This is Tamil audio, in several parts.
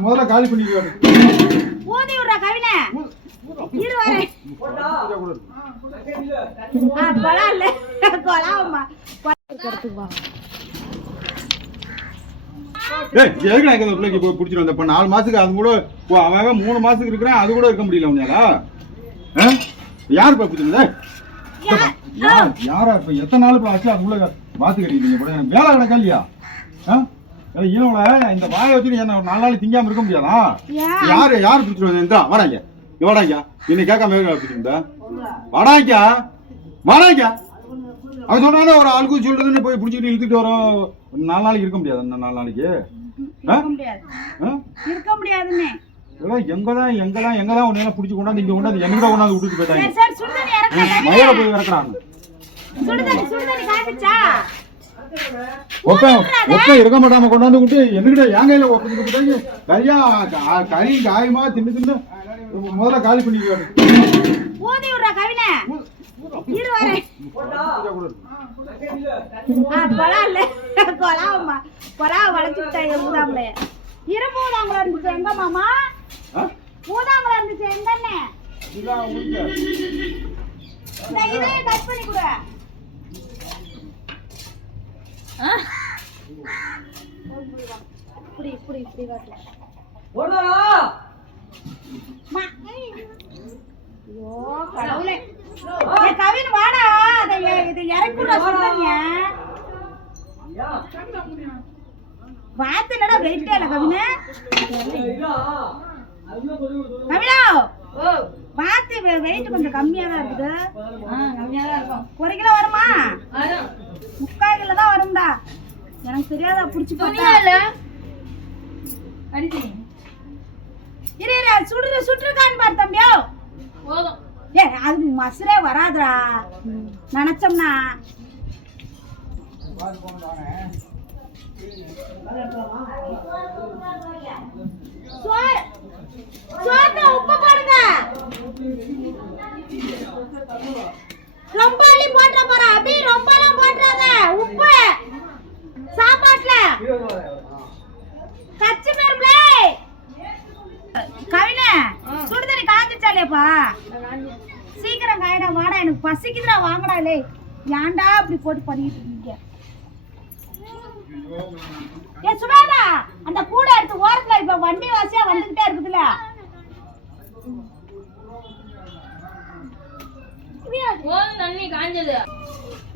முதல்ல காலி பண்ணிடுவாரு ஊதி விடுறா கவினை. இரு வரேன் ஆ, கொலா இல்ல. கொலாமா ஏய் எதுக்கு நான் இந்த பிள்ளைக்கு இப்போ பிடிச்சிட்டு இப்போ நாலு மாசத்துக்கு அது கூட அவன் மூணு மாசத்துக்கு இருக்கிறான் அது கூட இருக்க முடியல உன்னால. ஆ? யார் இப்போ பிடிச்சிருந்தா யார் இப்போ? எத்தனை நாள் இப்போ ஆச்சு? அதுக்குள்ள பாத்து கட்டிட்டீங்க கூட எனக்கு வேலை கிடக்கா இல்லையா? ஆ? ஈனோட இந்த வாயை வச்சுட்டு என்ன நாலு நாள் திங்காம இருக்க முடியாதா? யாரு யார் பிடிச்சிட்டு வந்தேன் இந்தா, இங்க வாடாங்க இன்னை கேட்காம பிடிச்சிருந்தா வாடாங்க வாடாங்க அவன் சொன்னானே ஒரு ஆளுக்கு சொல்றதுன்னு போய் பிடிச்சிட்டு இழுத்துட்டு வரோம் நாலு நாளைக்கு இருக்க முடியாது நாலு நாளைக்கு. இருக்க முடியாதுன்னு. எங்கதான் எங்கதான் எங்கதான் உன்னையெல்லாம் பிடிச்சி கொண்டாந்து இங்க கொண்டாந்து எங்க கொண்டாந்து விட்டுட்டு போயிட்டாங்க? மயில போய் இறக்குறாங்க சுடுதண்ணி சுடுதண்ணி காய்ச்சிச்சா ஒப்ப ஒப்ப இருக்க மாட்டாம கொண்டாந்து விட்டு என்கிட்ட என் கையில ஒப்பிட்டு போட்டாங்க கறியா கா- கறி காயமா தின்னு தின்னு முதல்ல காலி பண்ணிக்குவாரு. ஊதி விடுறா கவினை. இரு வரேன். ஆ, கொலா இல்ல. கொலாமா கொலா வளைச்சு விட்டாங்க ஊதாம்பளம் இருந்துச்சு. எங்க மாமா? ஊதாம்பளம் இருந்துச்சு. இதையும் கட் பண்ணி கொடு. இப்படி இப்படி இப்படி காட்டு மா. ஐயோ கடவுளே. ஏய், கவின் வாடா. இதை இறக்கி விட. சொல்றீங்க. வாத்துனடா வெயிட்டே இல்ல கவினு. கவினா. வாத்து வெயிட் கொஞ்சம் கம்மியா தான் இருக்குது ஒரு கிலோ வருமா முக்கால் கிலோ தான் வரும்டா எனக்கு தெரியாதா புடிச்சு பார்த்தா? இரு இரு அது சுடுற சுட்டுருக்கான்னு பாரு தம்பியோ. ஏ அது மசுரே வராதுடா. நினைச்சோம்னா. சோறு. காஞ்சிச்சாலேப்பா சீக்கிரம் காயடா வாடா. எனக்கு பசிக்குதுடா வாங்கடா லே. ஏன்டா அப்படி போட்டு பண்ணிட்டு இருக்கீங்க? ஏ சுடாதா அந்த கூடை எடுத்து ஓரத்துல இப்ப வண்டி வாசியா வந்துகிட்டே இருக்குதுல?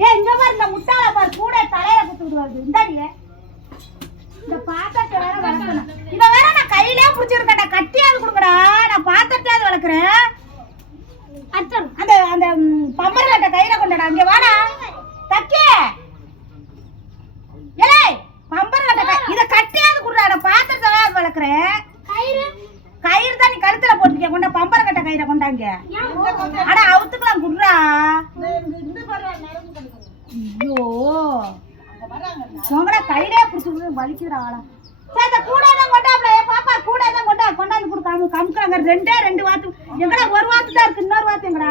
ஏ இங்க பாரு இந்த முட்டாள பாரு. கூட தலையில குத்து விடுவாரு இந்த பாத்திரத்தை வேற வளர்க்கணும். வேற நான் கையிலே புடிச்சிருக்கேன்டா கொண்டாங்க அட அவுத்துக்கலாம் குடுறா ஐயோ. உங்கள கையிலே பிடிச்சி வலிக்குதுடா ஆளா. சரி இந்த கூட தான் கொண்டாப்ல பாப்பா கூட தான் கொண்டா கொண்டாந்து கொடுக்காம கமுக்குறாங்க. ரெண்டே ரெண்டு வாத்து. எங்கடா ஒரு வாத்து தான் இருக்கு இன்னொரு வாத்து எங்கடா?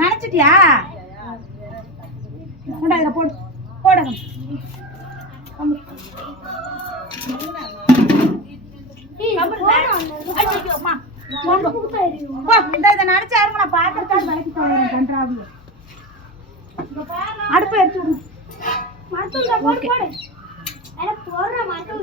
நினைச்சிட்டியா? கொண்டா இதை போடு. போடுங்க கம்மு. கம்மு. ஐயோ, அம்மா. போங்க. போ, இந்த இதை நினைச்சு யாருங்க? நான் பாத்திரத்தால் வலிக்கு தோணுறேன் கன்றாவி அடுப்பு எடுத்து விடு. மரத்துல போடு போடு. எனக்கு போடுற மரத்துல